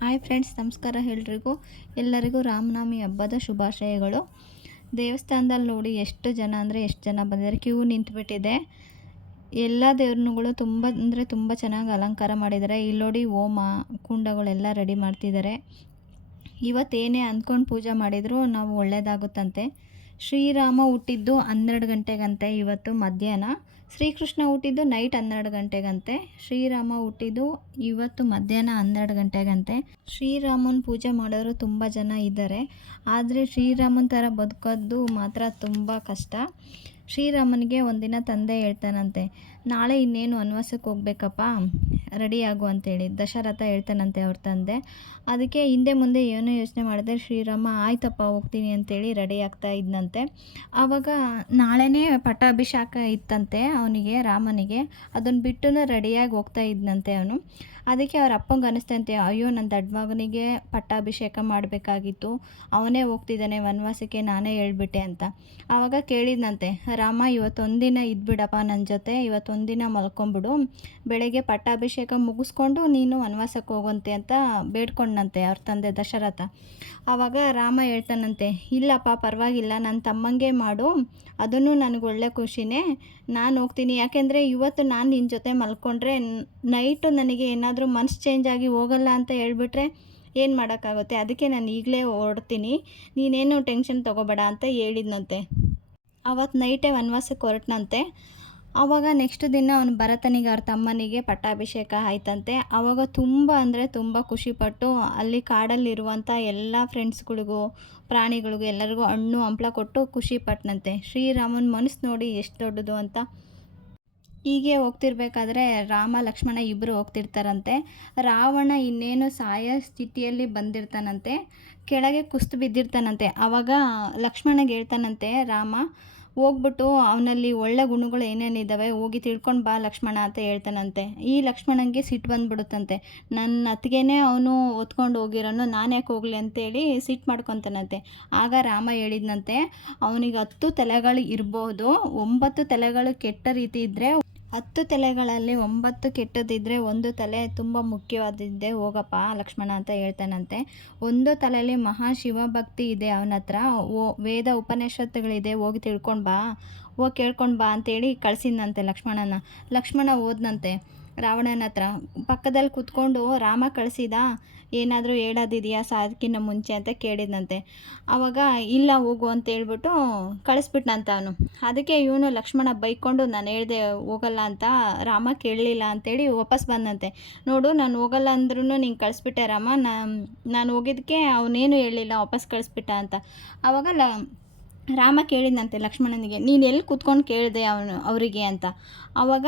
Hi friends, ನಮಸ್ಕಾರ ಎಲ್ರಿಗೂ. ಎಲ್ಲರಿಗೂ ರಾಮನವಮಿ ಹಬ್ಬದ ಶುಭಾಶಯಗಳು. ದೇವಸ್ಥಾನದಲ್ಲಿ ನೋಡಿ ಎಷ್ಟು ಜನ ಅಂದರೆ ಎಷ್ಟು ಜನ ಬಂದಿದ್ದಾರೆ. ಕ್ಯೂ ನಿಂತುಬಿಟ್ಟಿದೆ. ಎಲ್ಲ ದೇವ್ರನ್ನುಗಳು ತುಂಬ ಅಂದರೆ ತುಂಬ ಚೆನ್ನಾಗಿ ಅಲಂಕಾರ ಮಾಡಿದ್ದಾರೆ. ಇಲ್ಲಿ ನೋಡಿ ಹೋಮ, ಕುಂಡಗಳೆಲ್ಲ ರೆಡಿ ಮಾಡ್ತಿದ್ದಾರೆ. ಇವತ್ತೇನೇ ಅಂದ್ಕೊಂಡು ಪೂಜೆ ಮಾಡಿದರೂ ನಾವು ಒಳ್ಳೆಯದಾಗುತ್ತಂತೆ ಶ್ರೀರಾಮ ಹುಟ್ಟಿದ್ದು ಹನ್ನೆರಡು ಗಂಟೆಗಂತೆ ಇವತ್ತು ಮಧ್ಯಾಹ್ನ. ಶ್ರೀಕೃಷ್ಣ ಹುಟ್ಟಿದ್ದು ನೈಟ್ ಹನ್ನೆರಡು ಗಂಟೆಗಂತೆ. ಶ್ರೀರಾಮ ಹುಟ್ಟಿದ್ದು ಇವತ್ತು ಮಧ್ಯಾಹ್ನ ಹನ್ನೆರಡು ಗಂಟೆಗಂತೆ. ಶ್ರೀರಾಮನ ಪೂಜೆ ಮಾಡೋರು ತುಂಬ ಜನ ಇದ್ದಾರೆ. ಆದರೆ ಶ್ರೀರಾಮನ ಥರ ಬದುಕೋದು ಮಾತ್ರ ತುಂಬ ಕಷ್ಟ. ಶ್ರೀರಾಮನಿಗೆ ಒಂದಿನ ತಂದೆ ಹೇಳ್ತಾನಂತೆ, ನಾಳೆ ಇನ್ನೇನು ವನವಾಸಕ್ಕೆ ಹೋಗ್ಬೇಕಪ್ಪ? ರೆಡಿ ಆಗು ಅಂತೇಳಿ. ದಶರಥ ಹೇಳ್ತಾನಂತೆ ಅವ್ರ ತಂದೆ, ಅದಕ್ಕೆ ಹಿಂದೆ ಮುಂದೆ ಏನೋ ಯೋಚನೆ ಮಾಡಿದೆ ಶ್ರೀರಾಮ, ಆಯ್ತಪ್ಪ, ಹೋಗ್ತೀನಿ ಅಂತೇಳಿ ರೆಡಿ ಆಗ್ತಾ ಇದ್ದನಂತೆ ಆವಾಗ ನಾಳೆನೇ ಪಟ್ಟಾಭಿಷೇಕ ಇತ್ತಂತೆ ಅವನಿಗೆ, ರಾಮನಿಗೆ. ಅದನ್ನು ಬಿಟ್ಟು ರೆಡಿಯಾಗಿ ಹೋಗ್ತಾ ಇದ್ನಂತೆ ಅವನು. ಅದಕ್ಕೆ ಅವ್ರ ಅಪ್ಪಂಗೆ ಅನಿಸ್ತಂತೆ, ಅಯ್ಯೋ, ನನ್ನ ದಡ್ಡ ಮಗನಿಗೆ ಪಟ್ಟಾಭಿಷೇಕ ಮಾಡಬೇಕಾಗಿತ್ತು. ಅವನೇ ಹೋಗ್ತಿದ್ದಾನೆ, ವನವಾಸಕ್ಕೆ ನಾನೇ ಹೇಳ್ಬಿಟ್ಟೆ ಅಂತ. ಆವಾಗ ಕೇಳಿದ್ನಂತೆ ರಾಮ, ಇವತ್ತೊಂದಿನ ಇದ್ಬಿಡಪ್ಪ ನನ್ನ ಜೊತೆ, ಇವತ್ತೊಂದಿನ ಮಲ್ಕೊಂಬಿಡು. ಬೆಳಗ್ಗೆ ಪಟ್ಟಾಭಿಷೇಕ ಮುಗಿಸ್ಕೊಂಡು ನೀನು ವನವಾಸಕ್ಕೆ ಹೋಗುವಂತೆ ಅಂತ ಬೇಡ್ಕೊಂಡಂತೆ ಅವ್ರ ತಂದೆ ದಶರಥ. ಆವಾಗ ರಾಮ ಹೇಳ್ತಾನಂತೆ, ಇಲ್ಲಪ್ಪ, ಪರವಾಗಿಲ್ಲ ನನ್ನ ತಮ್ಮಂಗೆ ಮಾಡು. ಅದನ್ನು ನನಗೆ ಒಳ್ಳೆ ಖುಷಿನೇ. ನಾನು ಹೋಗ್ತೀನಿ. ಯಾಕೆಂದರೆ ಇವತ್ತು ನಾನು ನಿನ್ನ ಜೊತೆ ಮಲ್ಕೊಂಡ್ರೆ ನೈಟು ನನಗೆ ಏನಾದರೂ ಮನ್ಸು ಚೇಂಜ್ ಆಗಿ ಹೋಗಲ್ಲ ಅಂತ ಹೇಳ್ಬಿಟ್ರೆ ಏನು ಮಾಡೋಕ್ಕಾಗುತ್ತೆ? ಅದಕ್ಕೆ ನಾನು ಈಗಲೇ ಹೊರಡ್ತೀನಿ. ನೀನೇನು ಟೆನ್ಷನ್ ತೊಗೋಬೇಡ ಅಂತ ಹೇಳಿದ್ನಂತೆ. ಅವತ್ತು ನೈಟೇ ವನವಾಸಕ್ಕೆ ಹೊರಟನಂತೆ. ಆವಾಗ ನೆಕ್ಸ್ಟ್ ದಿನ ಅವನು ಭರತನಿಗೆ ಅವ್ರ ತಮ್ಮನಿಗೆ ಪಟ್ಟಾಭಿಷೇಕ ಆಯ್ತಂತೆ. ಆವಾಗ ತುಂಬ ಅಂದರೆ ತುಂಬ ಖುಷಿಪಟ್ಟು ಅಲ್ಲಿ ಕಾಡಲ್ಲಿರುವಂಥ ಎಲ್ಲ ಫ್ರೆಂಡ್ಸ್ಗಳಿಗೂ ಪ್ರಾಣಿಗಳಿಗೂ ಎಲ್ಲರಿಗೂ ಹಣ್ಣು, ಹಂಪ್ಲ ಕೊಟ್ಟು ಖುಷಿ ಪಟ್ನಂತೆ ಶ್ರೀರಾಮನ ಮನಸ್ಸು ನೋಡಿ ಎಷ್ಟು ದೊಡ್ಡದು ಅಂತ. ಹೀಗೆ ಹೋಗ್ತಿರ್ಬೇಕಾದ್ರೆ ರಾಮ, ಲಕ್ಷ್ಮಣ ಇಬ್ಬರು ಹೋಗ್ತಿರ್ತಾರಂತೆ. ರಾವಣ ಇನ್ನೇನು ಸಾಯ ಸ್ಥಿತಿಯಲ್ಲಿ ಬಂದಿರ್ತಾನಂತೆ. ಕೆಳಗೆ ಕುಸ್ತು ಬಿದ್ದಿರ್ತಾನಂತೆ. ಆವಾಗ ಲಕ್ಷ್ಮಣಗೆ ಹೇಳ್ತಾನಂತೆ, ರಾಮ ಹೋಗ್ಬಿಟ್ಟು ಅವನಲ್ಲಿ ಒಳ್ಳೆ ಗುಣಗಳು ಏನೇನಿದ್ದಾವೆ ಹೋಗಿ ತಿಳ್ಕೊಂಡು ಬಾ ಲಕ್ಷ್ಮಣ ಅಂತ ಹೇಳ್ತಾನಂತೆ. ಈ ಲಕ್ಷ್ಮಣನಿಗೆ ಸಿಟ್ಟು ಬಂದ್ಬಿಡುತ್ತಂತೆ. ನನ್ನ ಅತ್ತಿಗೆನೇ ಅವನು ಹೊತ್ಕೊಂಡು ಹೋಗಿರೋನು, ನಾನು ಯಾಕೆ ಹೋಗಲಿ ಅಂತೇಳಿ ಸಿಟ್ಟು ಮಾಡ್ಕೊತಾನಂತೆ. ಆಗ ರಾಮ ಹೇಳಿದ್ನಂತೆ, ಅವನಿಗೆ ಹತ್ತು ತಲೆಗಳು ಇರ್ಬೋದು, ಒಂಬತ್ತು ತಲೆಗಳು ಕೆಟ್ಟ ರೀತಿ ಇದ್ದರೆ ಹತ್ತು ತಲೆಗಳಲ್ಲಿ ಒಂಬತ್ತು ಕೆಟ್ಟದಿದ್ದರೆ ಒಂದು ತಲೆ ತುಂಬ ಮುಖ್ಯವಾದಿದ್ದೆ ಹೋಗಪ್ಪ ಲಕ್ಷ್ಮಣ ಅಂತ ಹೇಳ್ತಾನಂತೆ. ಒಂದು ತಲೆಯಲ್ಲಿ ಮಹಾಶಿವ ಭಕ್ತಿ ಇದೆ ಅವನ ಹತ್ರ. ಓ, ವೇದ ಉಪನಿಷತ್ತುಗಳಿದೆ, ಹೋಗಿ ತಿಳ್ಕೊಂಡು ಬಾ. ಹೋಗಿ ಕೇಳ್ಕೊಂಡು ಬಾ ಅಂತೇಳಿ ಕಳಿಸಿದಂತೆ ಲಕ್ಷ್ಮಣನ. ಲಕ್ಷ್ಮಣ ಓದ್ನಂತೆ. ರಾವಣನ ಹತ್ರ. ಪಕ್ಕದಲ್ಲಿ ಕೂತ್ಕೊಂಡು ರಾಮ ಕಳಿಸಿದ, ಏನಾದರೂ ಹೇಳೋದಿದೆಯಾ ಸಾಧಕಿನ ಮುಂಚೆ ಅಂತ ಕೇಳಿದ್ನಂತೆ. ಆವಾಗ ಇಲ್ಲ ಹೋಗು ಅಂತ ಹೇಳ್ಬಿಟ್ಟು ಕಳಿಸ್ಬಿಟ್ನಂತ ಅವನು. ಅದಕ್ಕೆ ಇವನು ಲಕ್ಷ್ಮಣ ಬೈಕೊಂಡು, ನಾನು ಹೇಳ್ದೆ ಹೋಗಲ್ಲ ಅಂತ ರಾಮ ಕೇಳಲಿಲ್ಲ ಅಂತೇಳಿ ವಾಪಸ್ ಬಂದಂತೆ. ನೋಡು, ನಾನು ಹೋಗಲ್ಲ ಅಂದ್ರೂ ನೀನು ಕಳಿಸ್ಬಿಟ್ಟೆ ರಾಮ. ನಾನು ಹೋಗಿದ್ದಕ್ಕೆ ಅವನೇನು ಹೇಳಲಿಲ್ಲ, ವಾಪಸ್ ಕಳಿಸ್ಬಿಟ್ಟ ಅಂತ. ಆವಾಗ ರಾಮ ಕೇಳಿದಂತೆ ಲಕ್ಷ್ಮಣನಿಗೆ, ನೀನು ಎಲ್ಲಿ ಕೂತ್ಕೊಂಡು ಕೇಳಿದೆ ಅವನು, ಅವರಿಗೆ ಅಂತ? ಆವಾಗ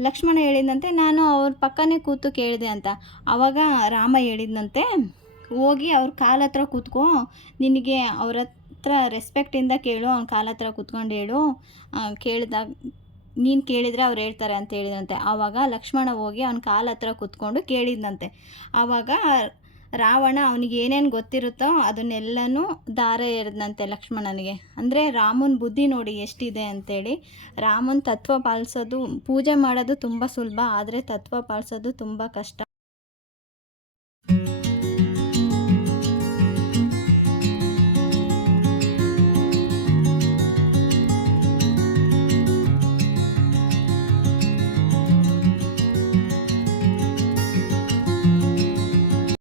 ಲಕ್ಷ್ಮಣ ಹೇಳಿದಂತೆ, ನಾನು ಅವ್ರ ಪಕ್ಕನೇ ಕೂತು ಕೇಳಿದೆ ಅಂತ. ಆವಾಗ ರಾಮ ಹೇಳಿದಂತೆ, ಹೋಗಿ ಅವ್ರ ಕಾಲ ಹತ್ರ ಕೂತ್ಕೋ, ನಿನಗೆ ಅವ್ರ ಹತ್ರ ರೆಸ್ಪೆಕ್ಟಿಂದ ಕೇಳು, ಅವ್ನ ಕಾಲ ಹತ್ರ ಕೂತ್ಕೊಂಡು ಹೇಳು. ಕೇಳಿದಾಗ, ನೀನು ಕೇಳಿದರೆ ಅವ್ರು ಹೇಳ್ತಾರೆ ಅಂತ ಹೇಳಿದಂತೆ. ಆವಾಗ ಲಕ್ಷ್ಮಣ ಹೋಗಿ ಅವ್ನ ಕಾಲ ಹತ್ರ ಕೂತ್ಕೊಂಡು ಕೇಳಿದಂತೆ. ಆವಾಗ ರಾವಣ ಅವನಿಗೆ ಏನೇನು ಗೊತ್ತಿರುತ್ತೋ ಅದನ್ನೆಲ್ಲನೂ ದಾರ ಎರೆದ್ನಂತೆ ಲಕ್ಷ್ಮಣನಿಗೆ. ಅಂದರೆ ರಾಮನ ಬುದ್ಧಿ ನೋಡಿ ಎಷ್ಟಿದೆ ಅಂತೇಳಿ ರಾಮನ ತತ್ವ ಪಾಲಿಸೋದು, ಪೂಜೆ ಮಾಡೋದು ತುಂಬ ಸುಲಭ, ಆದರೆ ತತ್ವ ಪಾಲಿಸೋದು ತುಂಬ ಕಷ್ಟ.